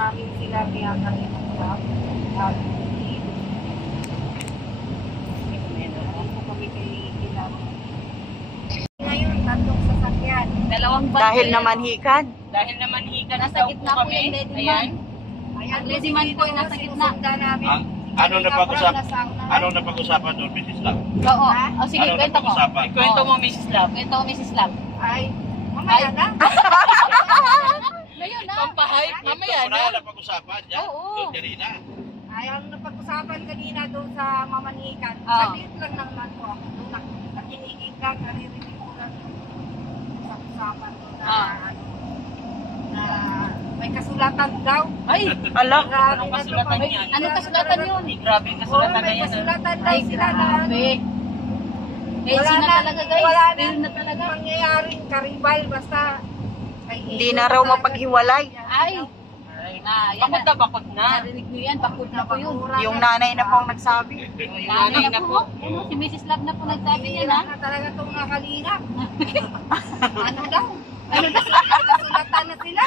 namin sila kaya kami ngayon, tatlong sasakyan. Dalawang bus. Dahil naman hikan. Dahil naman hikan. Nasa gitna po yung lady man. Ayan, Lady man po yung nasa gitna. Anong napag-usapan doon, Mrs. Lam? Oo. O sige, Anong kwento ko. napag-usapan? Kwento mo, Mrs. Love. Kwento ko, Mrs. Love. Ay, mamaya na. Ngayon na. Pampahype, mamaya na. Napag-usapan dyan? Oo. Doon kanina? Ay, ang napag-usapan kanina doon sa Mamanikan. Sabihin lang naman po ako doon. Nakikinig lang, naririnig ko lang sa usapan doon na ano, na may kasulatan daw. Ay, Ala. anong kasulatan yan? Ano kasulatan yun? Grabe yung Oo, kasulatan na may yan. kasulatan daw Ay, sila na ano. grabe. Crazy na talaga, guys. Wala Real na na talaga. mangyayaring karibal basta Hindi na raw mapaghiwalay. Ay, na, yan Bakit na. na bakot na? Narinig niyo yan, bakod na po yun. Yung nanay na po ang nagsabi. Nanay na po. Si Mrs. Love na po nagsabi yan, ha? na talaga itong mga kalingap. Ano daw? Ano daw? Kasulatan na sila.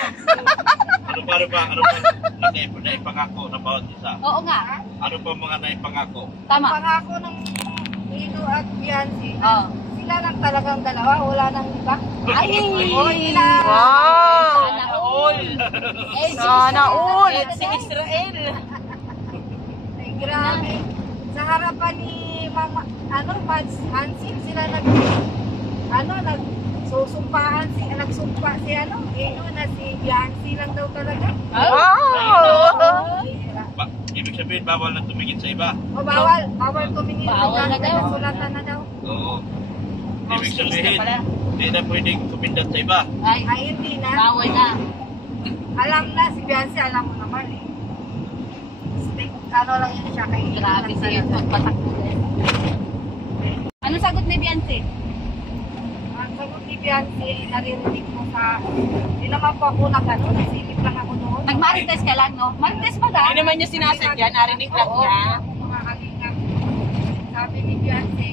Ano pa naipangako na bawat isa? Oo nga, Ano pa mga naipangako? tama. Pangako ng Nino at Bianci. Oo. Sila lang talagang dalawa, wala nang iba. Ay! Sila. Wow! Sana all! Eh, Sana all! Si Israel. Ay, grabe. Sa harapan ni Mama, Mads Hansin, sila nagsumpa si Nino na si Bianci lang daw talaga. Wow! Ibig sabihin, bawal na tumingin sa iba? O bawal tumingin. Bawal na daw. Kasulatan na daw. Oo. Ibig sabihin, hindi na pwedeng tumindat sa iba. Ay, Ay, hindi na. bawal na. Alam na, si Bianci, alam mo naman eh. Ano lang yun siya kay Grabe si Ed, magpatakbo din. Ano sagot ni Bianci? Ang sagot ni Bianci, naririnig mo sa... Hindi naman po ako nasilip lang ako doon. Nag-marites ka lang, no? Marites ba Hindi ka? naman niya sinasadya, narinig lang Oo, niya. mga kalingap. Sabi ni Bianci,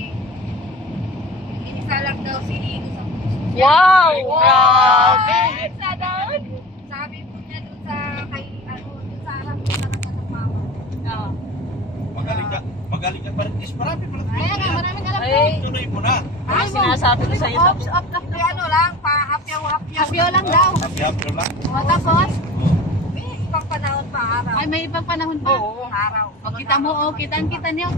inisa lang daw si Nino sa puso. Wow! Grabe! Sabi po niya doon sa kay doon sa harap ko talaga ng mama. Oo. Magaling ka pa rin. Marami pa rin. Kaya nga, maraming alam ko. Ay, Tuloy mo na. ano sinasabi ko sa'yo? Ops, ops, ops. Kaya lang, pa-hapyaw-hapyaw. Hapyo lang daw. Happy lang. O tapos, May ibang panahon pa araw. ay may ibang panahon pa. Oo, araw. O kita mo, o kita niyo.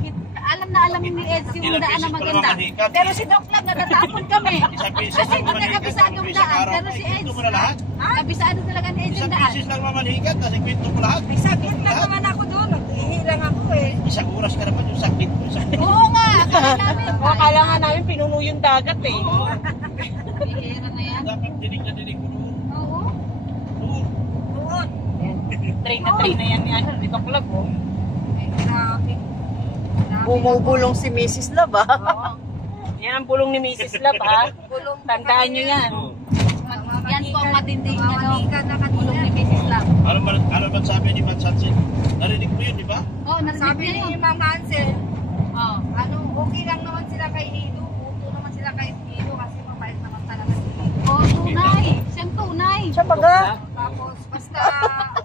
Alam na alam ni Ed yung daan na maganda. Pero si Doc Lab, natatapon kami. Kasi hindi kabisadong daan. Pero si Ed, Kwento mo na lahat. kabisado talaga ni Ed yung Isang daan. beses lang mamanihigan, kasi kwento mo lahat. May sakit na naman ako doon. Nag-ihi lang ako eh. Isang oras ka naman yung sakit mo. Oo nga, akala namin. Akala nga namin pinuno yung dagat eh. Ihira na yan. Dapat dinig na dinig mo noon. Oo. Noon. Doon. Train na yan ni ano, dito club oh. Ay, grabe. Bumubulong si Mrs. Love, ah. Oo. Yan ang bulong ni Mrs. Love ha. Tandaan nyo yan. Yan po ang matinding Mamanikan na tulong kanina. ni Mrs. Lam. Ano man sabi ni Matt Sansin? Narinig mo yun, di ba? Oo, Sabi nasabi niya ni yun. Ma'am Hansel, Oo. okay lang naman sila kay Nino. Puto naman sila kay Nino kasi mabait naman talaga si Nino. Oo, tunay. Siyang tunay. Siya baga. Tapos basta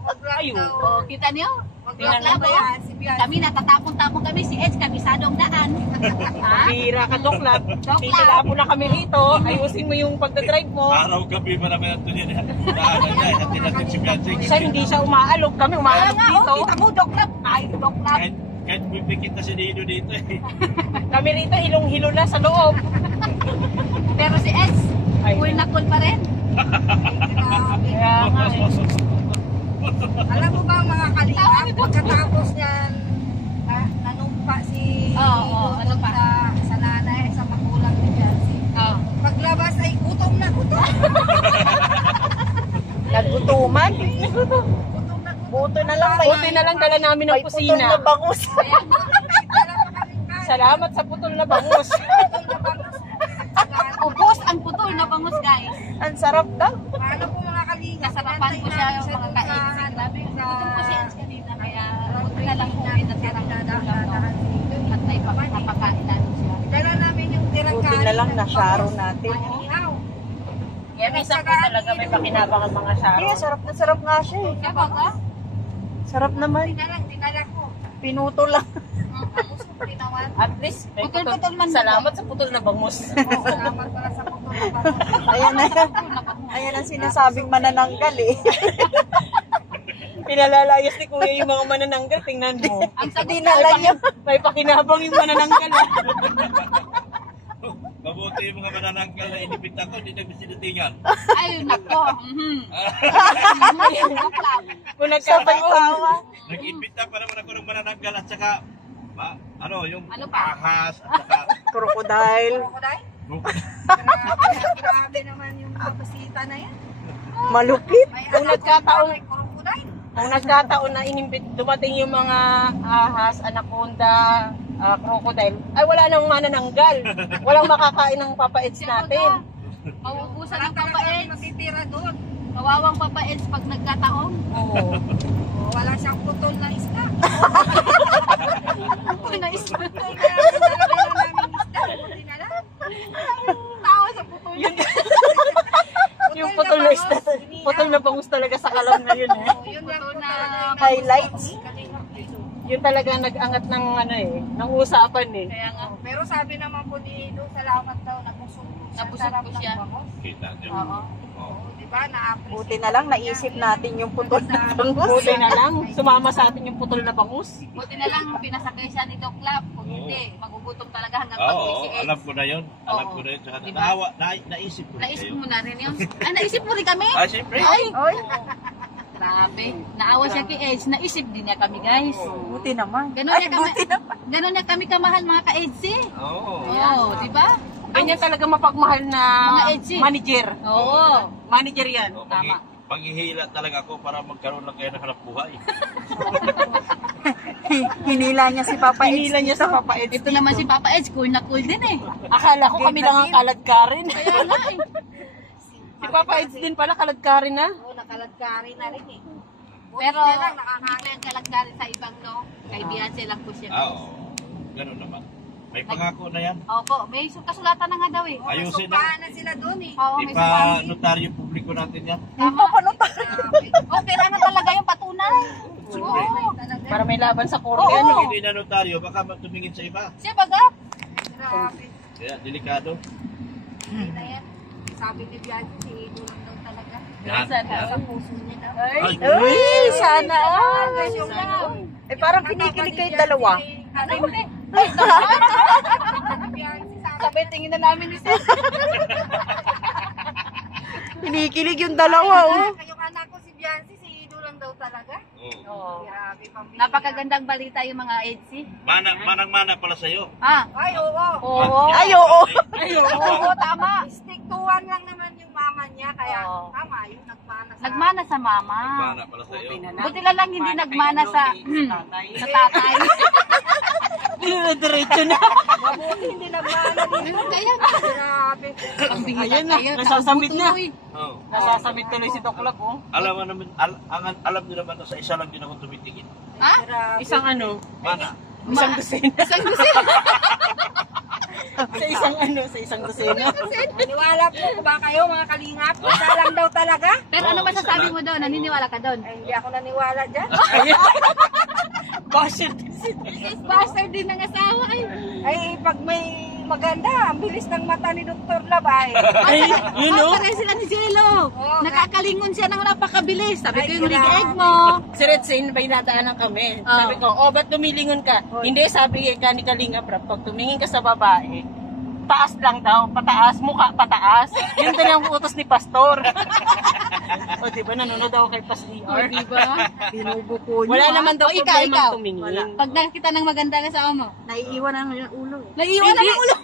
mag-vlog Ayun. daw. Oo, kita niyo? Mag-vlog Tingnan ba mo. yan si Bianci? Kami natatapon-tapon kami. Si Ed, kabisadong daan. Ha? Bihira ka Doklab. Doklab. Titilapo na kami rito. Ayusin mo yung pagdadrive mo. Araw-gabi pa naman ito niya. Daanan niya, hatid natin si Bianchi. Siya hindi siya umaalog. Kami umaalog Kaya nga, dito. oh, kita mo, Doklab. Ay, Doklab. Kahit bibikit na si Nino dito eh. Kami rito hilong-hilo na sa loob. Pero si Ed, Ay. cool na cool pa rin. Grabe. Kaya nga eh. Alam mo ba mga kalingap, pagkatapos niyan, nanumpa si Oo, ano pa? sa nanay, sa magulang ni Bianci. Oo. Paglabas ay gutom na gutom. Nagutuman. Gutom na gutom. Buto na lang may... Buti na lang dala namin ng May putol kusina. na bangus. Kaya nga. Wala pa kaming kain. Salamat sa putol na bangus. Gutom na bangus. Ubos ang putol na bangus, guys. Ang sarap daw. Paano po mga kalingap? Nasarapan ko siya yung mga kain. Grabe, gutom ko si Ed kanina. Kaya buti na lang po may natirang ulam. At may papakain namin siya. Dala namin yung tirang Buti kanin. na lang ng na-sharo bangus. natin. Ihaw. Kaya minsan po talaga may pakinabang ang mga Hindi, saro. sarap na sarap nga siya eh. Kaya ba ka? Sarap naman. Dinala ko. Pinuto lang. Tapos ko tinawan. At least, may Putol-putol man. Salamat sa putol na bangus. Oo, salamat pala sa putol na bangus. Ayan na. Ayan ang sinasabing manananggal eh. Pinalalayas ni Kuya yung mga manananggal. Tingnan mo. Ang sagot Dinala niya. May pakinabang yung manananggal. Mabuti yung mga manananggal na inipita ko, hindi nagbisindatingan. Ay, nako. Kung Sabay nagkataon. tawa. Nag-invita pa naman ako ng manananggal at saka, yung Ano pa? ahas at saka, Crocodile. Krokodile? Grabe naman yung kapasita na yan. Malupit. May Kung nagkataon- may krokodile. Kung nagkataon na dumating yung mga ahas, anaconda, crocodile, ay wala nang manananggal. Walang makakain ng papaits natin. Mauubusan ng Wala talaga papaeds. matitira doon. Kawawang papaeds pag nagkataon. Oo. Wala siyang putol na isda. Naisip. Putol na namin isda. Buti na lang. Tawa sa putol. Yung putol na isda, putol na bangus talaga sa kalam na yun eh. Yun lang Putol po na talaga. highlights. Yun talaga nag-angat ng ng usapan eh. Kaya nga. Pero sabi naman po ni Lu, salamat daw, nabusog po siya. Nabusog Sarap po ng siya. bangus. kita niyo. Oo. Oo. Diba? Na-appreciate. Buti na lang naisip natin yung putol na bangus. Buti na lang, sumama sa atin yung putol na bangus. Buti na lang pinasakay siya ni Doc Lab. Kung hindi, magugutom talaga hanggang Oo, pag-uwi si Ed. alam ko na yun. Alam Oo. ko na yun. Saka Diba? naisip ko rin Naisip kayo. mo na rin yun. Ay, naisip mo rin kami? Ah, siyempre. Ay! Oy, Grabe. Naawa siya kay Ed. Naisip din niya kami, guys. buti naman. Ganun Ay, niya kami, buti naman. ganun niya kami kamahal mga ka-Eds eh. Oo. Oo, di ba? Ganyan talaga mapagmahal na Mga edgy. manager. Oo. Manager yan. Oo, Tama. Paghihila talaga ako para magkaroon lang kayo ng hanap buhay. Hinila niya si Papa Eds. Hinila niya sa Papa Eds. Ito naman si Papa Eds, cool na cool din eh. Akala ko kami lang ang kaladkarin. Kaya nga eh. Si Papa Eds din pala kaladkarin na. Oo, nakaladkari na rin eh. Buti Pero na lang, hindi nakakain. ko yung kalagdarin sa ibang no. Kay Beyonce lang po siya. Ah, oo. Ganun naman. May pangako na yan. Opo, may kasulatan na nga daw eh. Ayusin na. Sumpaan na sila doon eh. Oo, may sumpaan. Ipa-notaryo publiko natin yan. Tama. Grabe. Oh, kailangan talaga yung patunay. Siyempre. Oo. Para may laban sa korte. Oo. Ano? Kung hindi na notaryo, baka tumingin sa iba. Siya baga? Grabe. Kaya, delikado. Hindi na yan. Sabi ni Bianchi, si Ido lang daw talaga. Yan. Sa puso niya daw. Ay, Uy, sana all. Ay, yung lang. Eh, parang kinikilig kayong dalawa. Ano yun eh? Ni Bianchi sa akin. Sabay tingin na namin ni Sir. Kinikilig yung dalawa, oh. Yung anak ko si Bianchi, si Ido lang daw talaga. Oo. Grabe, pambihira. Napakagandang balita yung mga Edsy. Manang-mana pala sa'yo. Ah, Ay, oo. Oo. Ay, oo. oo, tama. Stick to one lang naman yung mama niya, kaya Oo. tama, yung nagmana sa... Nagmana sa mama. Mana pala sa'yo. Buti na lang hindi nagmana sa sa tatay. Diretso na. Mabuti hindi nagmana dito. Kaya Grabe. ang bihira Ayun na, kayo. nasasamit na. Uy, Oo. Nasasamit tuloy si Toklab, oh. Alam mo naman, alam niyo naman na sa isa lang din ako tumitingin. ha? Grabe. Isang ano, Mana. isang dosena. Isang gusin. Sa isang dosena. Maniwala po ba kayo mga kalingap? Isa lang daw talaga? Pero ano masasabi mo doon? Naniniwala ka doon? Ay, hindi ako naniwala dyan. Ayun. Basher. Bastard din ng asawa ay. Ay, pag may maganda, ang bilis ng mata ni Dr. Labay. Ay, yun Oh, oh. pareho sila ni Jello. Oo, Nakakalingon siya ng napakabilis. Sabi ko Ay, yung grabe. rig-egg mo. Si Red Sain, may nadaanan kami. Oh. Sabi ko, oh, ba't tumilingon ka? Hindi, sabi ka ni Kalinga Prab, pag tumingin ka sa babae, taas lang daw, pataas, mukha pataas. Yun din ang utos ni Pastor. O, diba, nanonood ako kay Pas O, DR. diba? Binubuko niyo. Wala ah. naman daw O, ikaw, problema ikaw. tumingin. Pag nakita ng maganda ka sa mo. Naiiwan na yung ulo. Naiiwan na ng ulo.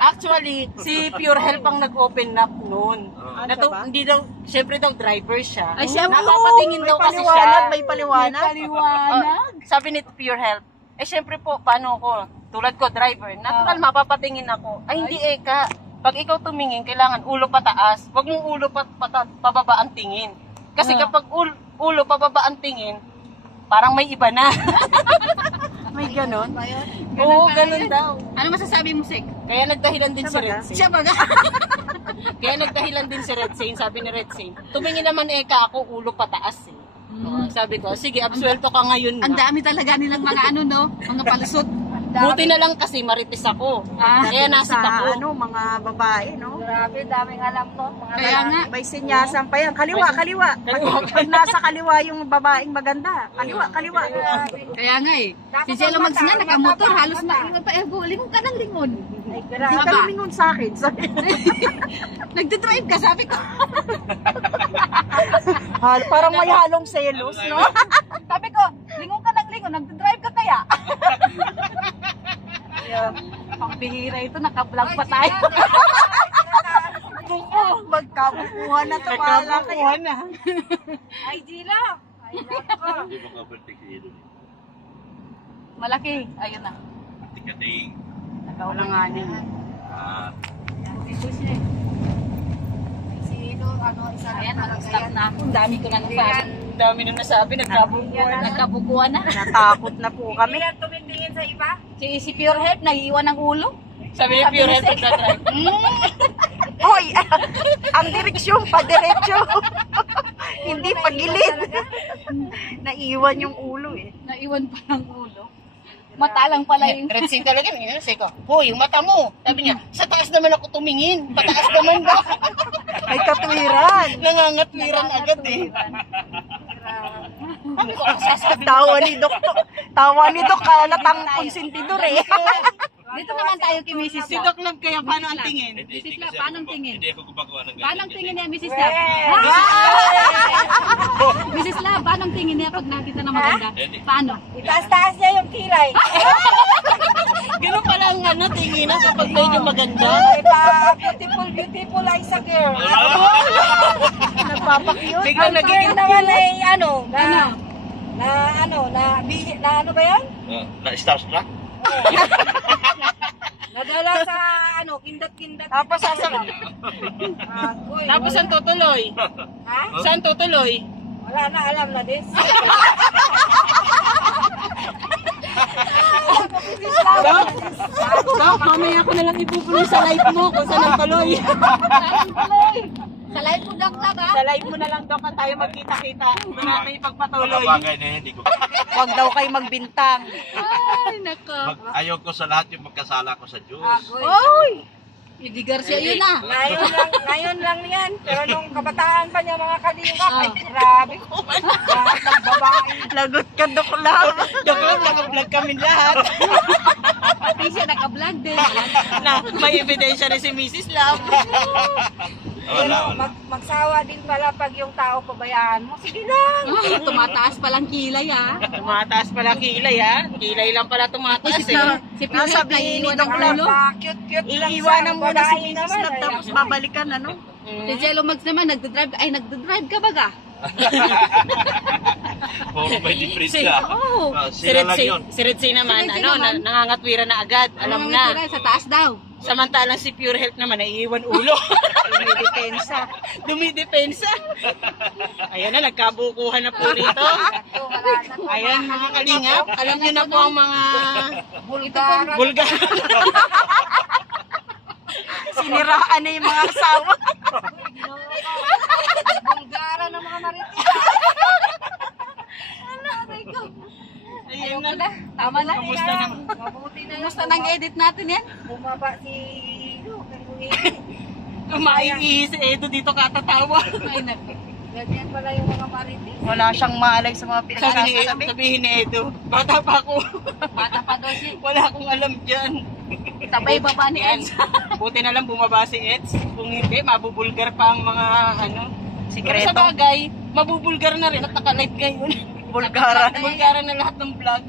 Actually, si Pure Health ang nag-open up noon. Hindi daw, syempre daw driver siya. Ay, siya, Nakapatingin May daw kasi paliwanag, siya. may paliwanag. Paliwanag. Sabi ni Pure Health, eh syempre po, paano ko? Tulad ko, driver. Natural, mapapatingin ako. Ay, hindi Eka. Pag ikaw tumingin, kailangan ulo pataas. Huwag mong ulo pababa ang tingin. Kasi kapag ulo pababa ang tingin, parang may iba na. May ganon. Oo, ganon daw. Ano masasabi mo, Sek? Kaya nagdahilan din si Red Sain. Siya baga. Kaya nagdahilan din si Red Sain, sabi ni Red Sain. Tumingin naman Eka, ako ulo pataas eh. Sabi ko, sige, absuelto ka ngayon. Ang dami talaga nilang mga ano, no? Mga palusot. Buti na lang kasi marites ako. Kaya nasip Sa ako. mga babae, no? Grabe, daming alam to. Mga Kaya nga. May sinyasan pa yan. Kaliwa. Pag nasa kaliwa yung babaeng maganda. Kaliwa. Kaya nga eh. Si Jello Mags nga, nakamotor, halos maingat pa. Lingon ka ng lingon. Ay, Hindi grabe. ka lumingon sa akin. Sabi. Nagdadrive ka, sabi ko. Parang may halong selos, no? Sabi ko, lingon ka ng lingon, nagdadrive ka kaya? Pambihira ito, naka-vlog pa tayo. Magkabukuhan na to. Wala kayo. na. Ay, Gila. Ay, nako. Hindi mo ka-birthday si Edo. Malaki, ayun na. Tikating. Kaulanganin. Sino, ano, isa Ayan, na mag-stop na ako. Ang dami ko na nasabi. Ang dami nung nasabi, nagkabukuhan na. Nagkabukuhan na. Natakot na po kami. Kami lang tumingin sa iba. Si Pure Health, naiiwan ng ulo. Sabi ni Pure Health nagdadrive. Hoy, ang direksyon pa, diretso. Hindi pagilid. Naiwan yung ulo eh. Naiwan pa ng ulo. Mata lang pala yung... Red Sea talaga, sabi ko, hoy, yung mata mo. Sabi niya, sa taas naman ako tumingin. Pataas naman ba? May katwiran. Nangangatwiran agad eh. Sabi ko, sasabi Tawa ni Dok, kalatang konsentidor eh. Dito naman tayo kay Mrs. si Doc Love kaya paano ang tingin? Mrs. La, paano tingin? Hindi ako gumagawa ng ganyan. Paano tingin niya, Mrs. La? Mrs. La, paano tingin niya pag nakita na maganda? Paano? Itaas-taas niya yung kilay. Ganun pala ang ano, tingin na kapag medyo maganda. Ay, pa, beautiful ay sa girl. Nagpapakyut. Biglang Ang nagiging girl naman ay ano, Ano? na ano ba yan? Na-starstruck? Nadala sa ano, kindat-kindat. Tapos sasabihin. Agoy. Tapos saan tutuloy? Ha? Saan tutuloy? Wala na, alam na this. Doc, mamaya ko na lang ipupuloy sa live mo kung saan ang tuloy. Sa live po, Doc Lab, ha? Sa live mo na lang, Doc, at tayo magkita-kita. Doon natin ipagpatuloy. Mga bagay na hindi ko. Huwag daw kayo magbintang. Ay, nako. Ayaw ko sa lahat yung magkasala ko sa Diyos. Agoy. Oy! Hindi Garcia yun, ah. Ngayon lang yan. Pero nung kabataan pa niya mga kalinga, ay grabe ko. Lahat ng babae. Lagot ka, Dok Love. Doc Love, naka-vlog kami lahat. Pati siya naka-vlog din. Na, may ebidensya rin si Mrs. Love. Pero magsawa din pala pag yung tao pabayaan mo. Sige lang. Tumataas palang kilay, ah. Tumataas pala kilay, ha? Kilay lang pala tumataas, eh. Si Pure Health, Nasabihin ni naiiwan Doc ng Love. ulo. Cute lang Iiwanan mo na si babae Mrs. naman, Love ay, tapos babalikan, ano? Si Jello Mags naman, nagdadrive ka baga? Puro may difference Si- na. Oo. Si Sila lang yun. Red Sea naman, Si Red Sea ano, naman. nangangatwira na agad. Alam na. Sa taas daw. Samantalang si Pure Health naman, naiiwan ulo. Dumidepensa. Dumidepensa. Ayan na, nagkabukuhan na po rito. Ayan mga kalingap, alam niyo na po ang mga bulgar. Siniraan na yung mga asawa. Bulgara ng mga marites. Ayun na. Tama na. Kamusta naman? Mabuti na Gusto nang edit natin yan? bumaba si Maiihi si Edo dito katatawa. Ay, nako. ganyan pala yung mga marites. Wala siyang maalay sa mga pinagsasabi. Sabihin ni Edo, bata pa ako. Bata pa daw siya. Wala akong alam dyan. Sabay baba ni Yan. Eds. Buti na lang bumaba si Eds. Kung hindi, mabubulgar pa ang mga ano. Pero Sikreto. sa bagay, mabubulgar na rin at naka-live ngayon. Bulgaran. Bulgaran na lahat ng vlog.